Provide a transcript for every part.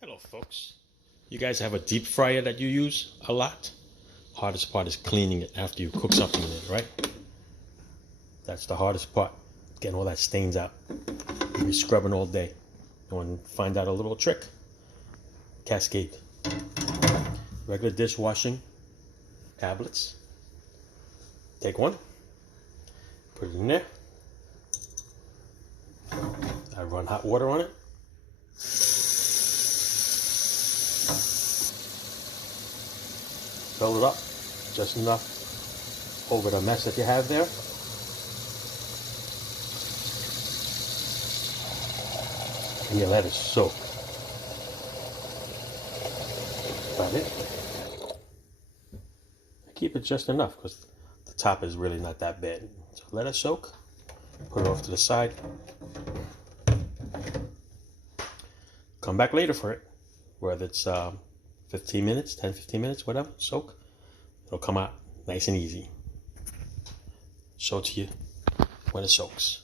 Hello folks, you guys have a deep fryer that you use a lot? Hardest part is cleaning it after you cook something in it, right? That's the hardest part, getting all that stains out. You'll be scrubbing all day. You want to find out a little trick? Cascade. Regular dishwashing tablets. Take one, put it in there. I run hot water on it. Fill it up just enough over the mess that you have there. And you let it soak. About it. Keep it just enough because the top is really not that bad. So let it soak. Put it off to the side. Come back later for it. Whether it's 15 minutes, 10-15 minutes, whatever, soak. It'll come out nice and easy. Show it to you when it soaks.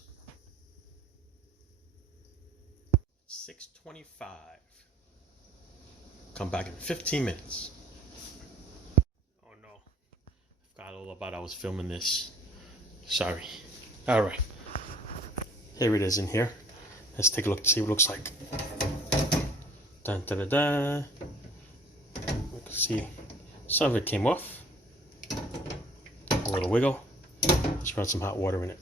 6:25. Come back in 15 minutes. Oh no, forgot all about I was filming this. Sorry. All right, here it is in here. Let's take a look to see what it looks like. Dun, dun, dun, dun. See, some of it came off. A little wiggle. Just run some hot water in it.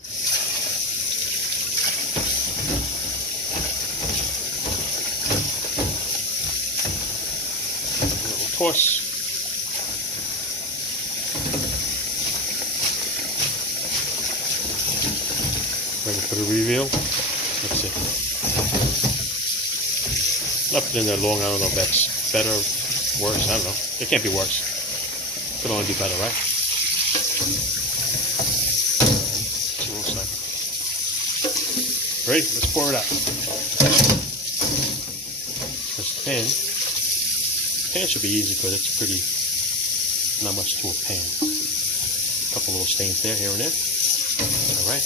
A little toss. Ready for the reveal. Let's see. Left it in there long. I don't know if that's better. Worse, I don't know. It can't be worse. Could only be better, right? See what it looks like. Ready? Let's pour it out. This pan. Pan should be easy because it's pretty, not much to a pan. A couple little stains there, here and there. Alright.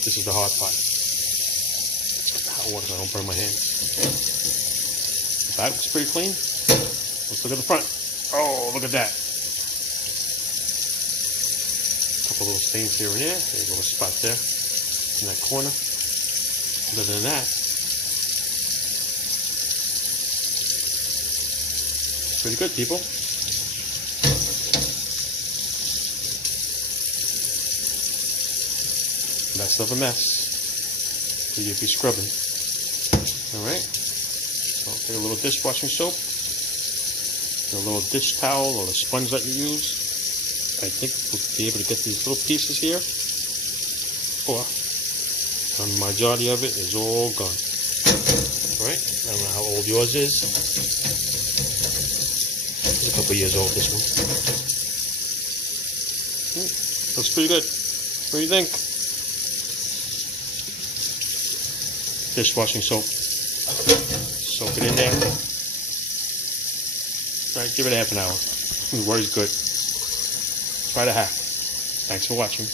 This is the hard part. Let's get the hot water so I don't burn my hands. The back looks pretty clean. Let's look at the front. Oh, look at that. A couple little stains here and there. There's a little spot there in that corner. Other than that, it's pretty good, people. Mess of a mess. So you'll be scrubbing. Alright. So I'll take a little dishwashing soap. A little dish towel or the sponge that you use. I think we'll be able to get these little pieces here. Or the majority of it is all gone. Alright, I don't know how old yours is. It's a couple years old, this one. Looks pretty good. What do you think? Dishwashing soap. Soak it in there. Alright, give it half an hour. It works good. Try the hack. Thanks for watching.